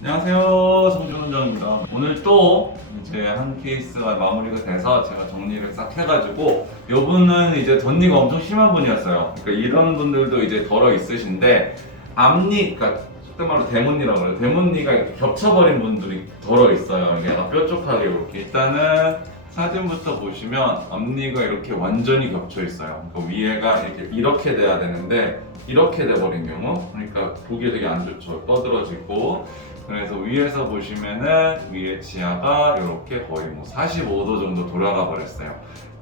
안녕하세요, 송준원장입니다. 오늘 또 이제 한 케이스가 마무리가 돼서 제가 정리를 싹 해가지고, 요분은 이제 덧니가 엄청 심한 분이었어요. 그러니까 이런 분들도 이제 덜어 있으신데, 앞니, 그러니까 속된 말로 대문니라고 그래요. 대문니가 이렇게 겹쳐버린 분들이 덜어 있어요. 이게 약간 뾰족하게 이렇게. 일단은 사진부터 보시면 앞니가 이렇게 완전히 겹쳐 있어요. 그러니까 위에가 이렇게 돼야 되는데 이렇게 돼버린 경우, 그러니까 보기에 되게 안 좋죠. 떠들어지고. 그래서 위에서 보시면은 위에 치아가 이렇게 거의 뭐 45도 정도 돌아가 버렸어요.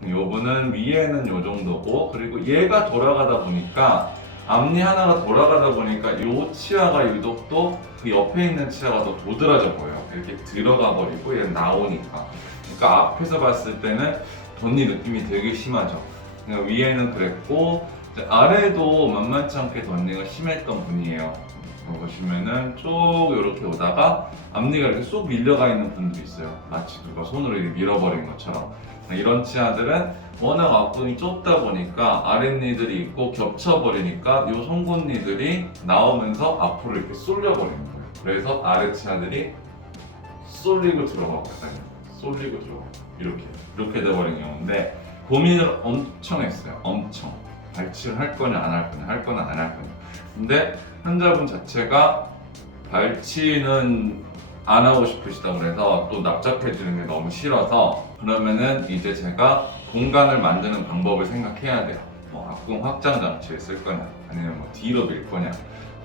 요분은 위에는 요 정도고, 그리고 얘가 돌아가다 보니까 앞니 하나가 돌아가다 보니까 요 치아가 유독 또 그 옆에 있는 치아가 더 도드라져 보여요. 이렇게 들어가 버리고 얘는 나오니까. 그러니까 앞에서 봤을 때는 덧니 느낌이 되게 심하죠. 그러니까 위에는 그랬고, 아래도 만만치 않게 덧니가 심했던 분이에요. 보시면은 쭉 이렇게 오다가 앞니가 이렇게 쏙 밀려가 있는 분도 있어요. 마치 누가 손으로 이렇게 밀어버린 것처럼. 이런 치아들은 워낙 앞분이 좁다 보니까 아랫니들이 있고 겹쳐버리니까 이 송곳니들이 나오면서 앞으로 이렇게 쏠려버리는 거예요. 그래서 아래 치아들이 쏠리고 들어가거든요. 쏠리고 들어가. 이렇게 돼버린 경우인데, 고민을 엄청 했어요. 엄청. 발치를 할 거냐 안 할 거냐, 할 거냐 안 할 거냐. 근데 환자분 자체가 발치는 안 하고 싶으시다고 그래서 또 납작해지는 게 너무 싫어서, 그러면은 이제 제가 공간을 만드는 방법을 생각해야 돼요. 뭐 앞궁 확장 장치를 쓸 거냐, 아니면 뭐 뒤로 밀 거냐,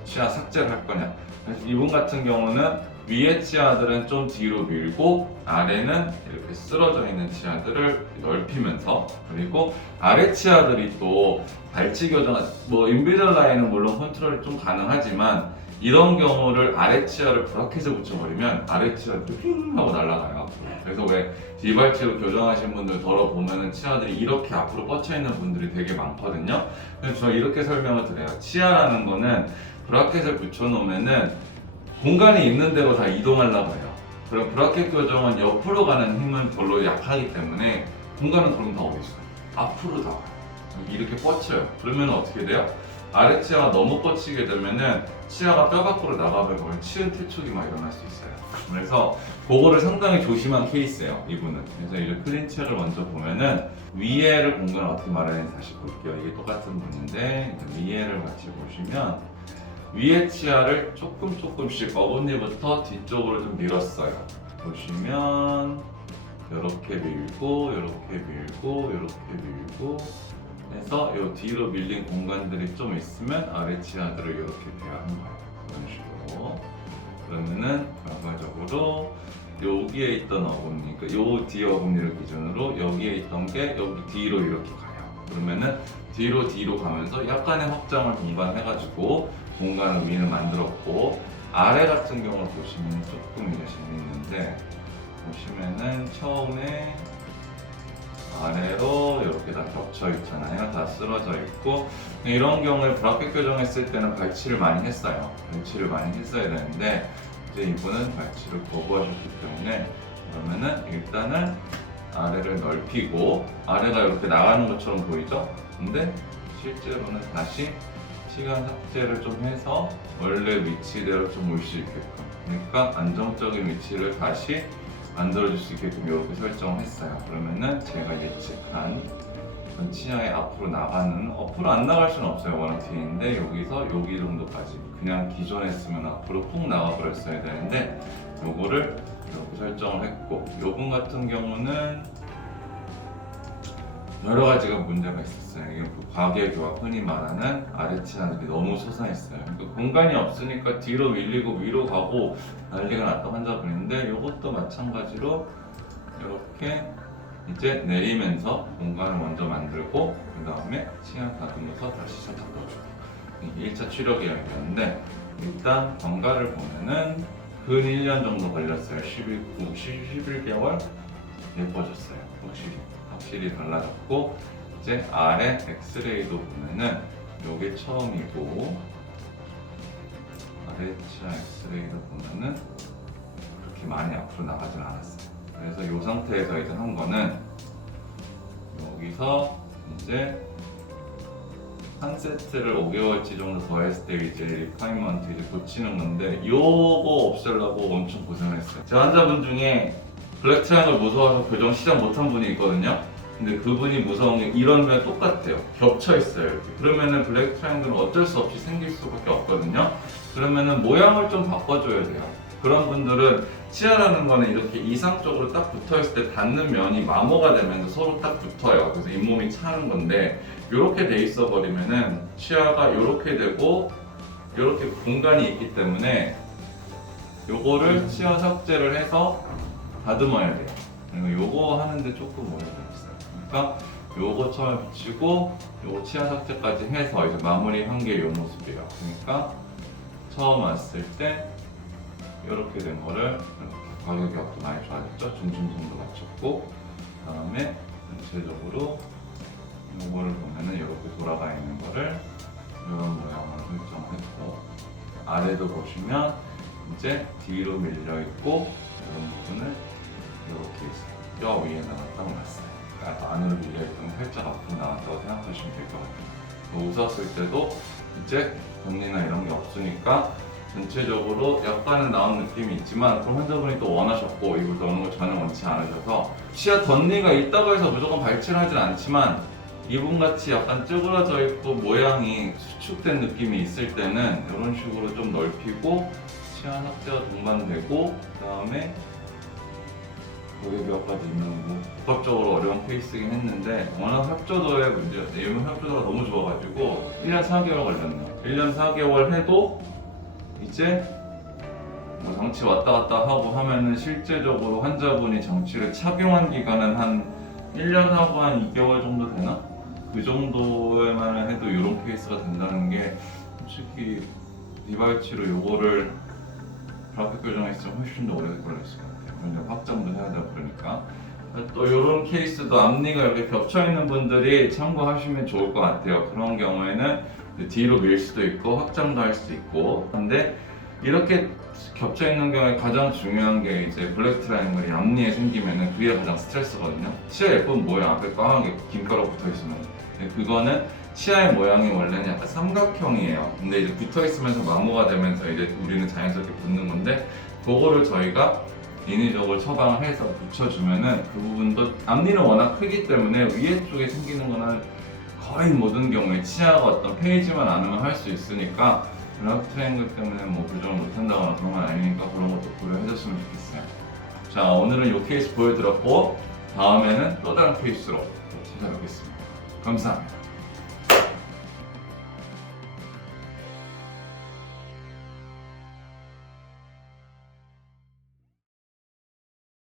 치아 삭제를 할 거냐. 그래서 이분 같은 경우는 위에 치아들은 좀 뒤로 밀고 아래는 이렇게 쓰러져 있는 치아들을 넓히면서, 그리고 아래 치아들이 또 발치 교정, 뭐 인비절라인은 물론 컨트롤이 좀 가능하지만 이런 경우를 아래 치아를 브라켓에 붙여버리면 아래 치아들이 핑 하고 날아가요. 그래서 왜 뒤발치로 교정하신 분들 덜어 보면은 치아들이 이렇게 앞으로 뻗쳐 있는 분들이 되게 많거든요. 그래서 저 이렇게 설명을 드려요. 치아라는 거는 브라켓을 붙여놓으면은 공간이 있는 대로 다 이동하려고 해요. 그럼 브라켓 교정은 옆으로 가는 힘은 별로 약하기 때문에 공간은 그럼 다 어디 있어요? 앞으로 다 와요. 이렇게 뻗쳐요. 그러면 어떻게 돼요? 아래 치아가 너무 뻗치게 되면은 치아가 뼈 밖으로 나가버리면 치은 퇴축이 막 일어날 수 있어요. 그래서 그거를 상당히 조심한 케이스예요, 이분은. 그래서 이제 클린 치아를 먼저 보면은 위에를 공간을 어떻게 말하는지 다시 볼게요. 이게 똑같은 분인데 위에를 같이 보시면 위에 치아를 조금씩 어금니부터 뒤쪽으로 좀 밀었어요. 보시면 이렇게 밀고 이렇게 밀고 이렇게 밀고 해서 이 뒤로 밀린 공간들이 좀 있으면 아래 치아들을 이렇게 대하는 거예요. 이런 식으로. 그러면은 결과적으로 여기에 있던 어금니, 그러니까 요 뒤 어금니를 기준으로 여기에 있던 게 여기 뒤로 이렇게 가요. 그러면은 뒤로 가면서 약간의 확장을 동반해가지고 공간을 위는 만들었고, 아래 같은 경우를 보시면 조금 이제 재밌는데, 보시면은 처음에 아래로 이렇게 다 겹쳐 있잖아요. 다 쓰러져 있고, 이런 경우에 브라켓 교정했을 때는 발치를 많이 했어요. 발치를 많이 했어야 되는데 이제 이분은 발치를 거부하셨기 때문에, 그러면은 일단은 아래를 넓히고, 아래가 이렇게 나가는 것처럼 보이죠? 근데 실제로는 다시 시간 삭제를 좀 해서 원래 위치대로 좀 올 수 있게끔, 그러니까 안정적인 위치를 다시 만들어줄 수 있게끔 이렇게 설정을 했어요. 그러면은 제가 예측한 전 치아의 앞으로 나가는, 앞으로 안 나갈 수는 없어요. 워낙 뒤에 있는데 여기서 여기 정도까지, 그냥 기존에 했으면 앞으로 푹 나가 버렸어야 되는데 요거를 이렇게 설정을 했고, 요분 같은 경우는 여러 가지가 문제가 있었어요. 이게 과계교와 흔히 말하는 아래 치아들이 너무 솟아있어요. 그러니까 공간이 없으니까 뒤로 밀리고 위로 가고 난리가 났던 환자분인데, 이것도 마찬가지로 이렇게 이제 내리면서 공간을 먼저 만들고 그 다음에 치아 다듬어서 다시 쳐다보죠. 이게 1차 치료 계획이었는데, 일단 경과를 보면은 근 1년 정도 걸렸어요. 11개월 예뻐졌어요. 확실히 달라졌고, 이제 아래 엑스레이도 보면은 요게 처음이고, 아래 치아 엑스레이도 보면은 그렇게 많이 앞으로 나가진 않았어요. 그래서 이 상태에서 이제 한 거는 여기서 이제 한 세트를 5개월치 정도 더 했을 때 이제 리파인먼트 이제 고치는 건데 요거 없애려고 엄청 고생을 했어요. 제 환자분 중에 블랙 트라이앵글 무서워서 교정 시작 못한 분이 있거든요. 근데 그분이 무서운 게 이런 면 똑같아요. 겹쳐 있어요. 이렇게. 그러면은 블랙 트라이앵글은 어쩔 수 없이 생길 수밖에 없거든요. 그러면은 모양을 좀 바꿔줘야 돼요. 그런 분들은 치아라는 거는 이렇게 이상적으로 딱 붙어 있을 때 닿는 면이 마모가 되면서 서로 딱 붙어요. 그래서 잇몸이 차는 건데 이렇게 돼 있어 버리면은 치아가 이렇게 되고 이렇게 공간이 있기 때문에 요거를 치아 삭제를 해서 다듬어야 돼요. 그리고 요거 하는데 조금 오래 걸렸어요. 그러니까 요거 처음에 붙이고 요거 치아 삭제까지 해서 이제 마무리한 게 요 모습이에요. 그러니까 처음 왔을 때 이렇게 된 거를 이렇게 가격이 많이 좋아졌죠. 중심선도 맞췄고 그다음에 전체적으로 요거를 보면은 이렇게 돌아가 있는 거를 이런 모양으로 설정했고 아래도 보시면 이제 뒤로 밀려 있고 이런 부분을 이렇게 있어요. 뼈 위에다가 딱 놨어요. 그러니까 안으로 밀려 있던 게 살짝 앞으로 나왔다고 생각하시면 될 것 같아요. 웃었을 때도 이제 덧니나 이런 게 없으니까 전체적으로 약간은 나온 느낌이 있지만 그럼 환자분이 또 원하셨고 이걸 넣는 걸 전혀 원치 않으셔서 치아 덧니가 있다고 해서 무조건 발치하진 않지만 이분같이 약간 쭈그러져 있고 모양이 수축된 느낌이 있을 때는 이런 식으로 좀 넓히고 치아 삭제가 동반되고 그 다음에 고개뼈까지 있는 거 복합적으로 어려운 케이스긴 했는데 워낙 협조도의 문제였어요. 이분 협조도가 너무 좋아가지고 1년 4개월 걸렸네요. 1년 4개월 해도 이제 뭐 장치 왔다 갔다 하고 하면은 실제적으로 환자분이 장치를 착용한 기간은 한 1년 하고 한 2개월 정도 되나? 그 정도에만 해도 이런 케이스가 된다는 게 솔직히 디발치로 요거를 브라켓 교정했으면 훨씬 더 오래 걸렸을 것 같아요. 왜냐면 확장도 해야 되고 그러니까. 또 이런 케이스도 앞니가 이렇게 겹쳐 있는 분들이 참고하시면 좋을 것 같아요. 그런 경우에는 뒤로 밀 수도 있고 확장도 할 수도 있고. 근데 이렇게 겹쳐 있는 경우에 가장 중요한 게 이제 블랙 트라이앵글이 앞니에 생기면은 그게 가장 스트레스거든요. 치아 예쁜 모양 앞에 까맣게 김가루 붙어 있으면 그거는 치아의 모양이 원래는 약간 삼각형이에요. 근데 이제 붙어 있으면서 마모가 되면서 이제 우리는 자연스럽게 붙는 건데 그거를 저희가 인위적으로 처방을 해서 붙여주면은 그 부분도 앞니는 워낙 크기 때문에 위에 쪽에 생기는 거는 거의 모든 경우에 치아가 어떤 페이지만 않으면 할 수 있으니까 블랙 트라이앵글 때문에 뭐 교정을 못한다거나 그런 건 아니니까 그런 것도 고려해줬으면 좋겠어요. 자, 오늘은 이 케이스 보여드렸고 다음에는 또 다른 케이스로 찾아뵙겠습니다. 감사합니다.